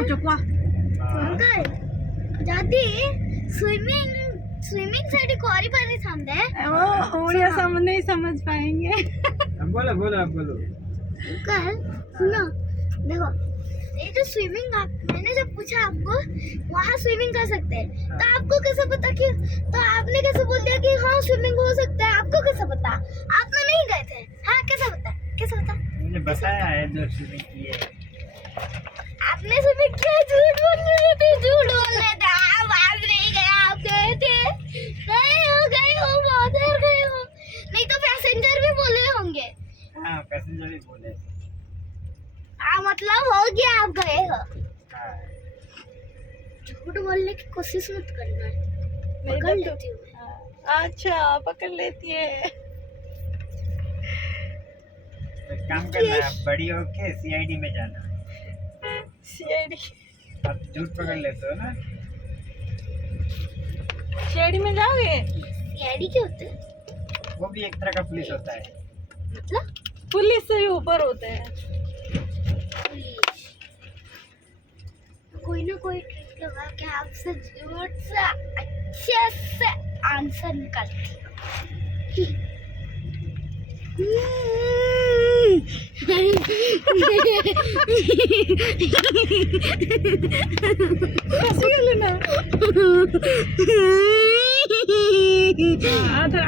Uncle जाती swimming साठी कोरी पाणी थांबते ओडिया समझ नहीं समझ पाएंगे। बोलो बोलो आप बोलो। अंकल सुनो देखो ये जो स्विमिंग मैंने जब पूछा आपको वहाँ स्विमिंग कर सकते हैं तो आपको कैसे पता कि तो आपने कैसे बोल दिया कि हाँ स्विमिंग हो सकता है आपको कैसे पता आप तो नहीं गए थे हाँ कैसे पता मुझे बताया है जो स्विमिंग की है। आपने स्विमिंग किया झूठ बोल रहे थे आप नहीं गए आप गए थे गए हो बहुत देर गए हो नहीं तो पैसेंजर भी बोले होंगे। हाँ पैसेंजर भी बोले। मतलब हो गया आप गए हो। हाँ। झूठ बोलने की कोशिश मत करना पकड़ लेती हूँ। अच्छा पकड़ लेती है। एक काम करना है बड़ी होके सीआईडी में जाना। सीआईडी आप झूठ पकड़ लेते हो ना। सीआईडी में जाओगे? सीआईडी क्या होते हैं वो भी एक तरह का पुलिस होता है। मतलब पुलिस से भी ऊपर होते हैं। कोई ना कोई ट्रिक लगा के आपसे झूठ से अच्छे से आंसर निकालती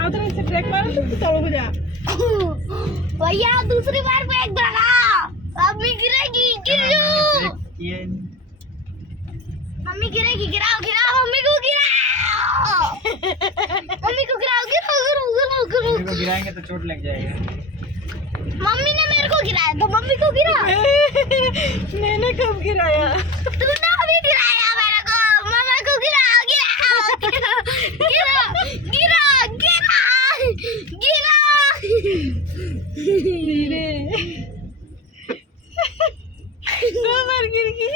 आधा से ट्रैक मारो तो तड़ो हो जा। भैया दूसरी बार ब्रेक लगा अब मैं गिरेगी गिर जाऊं। मम्मी गिरेगी गिराओ मम्मी को गिराओ मम्मी को गिराओ मम्मी को गिराएंगे तो चोट लग जाएगा। मम्मी ने मेरे को गिराया तो मम्मी को गिरा। मैंने कब गिराया? तूने अभी गिराया मेरे को मम्मी को गिराओ गिरा धीरे 2 बार गिर गई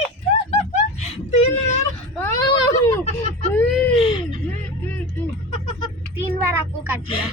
3 बार आपको काट लिया।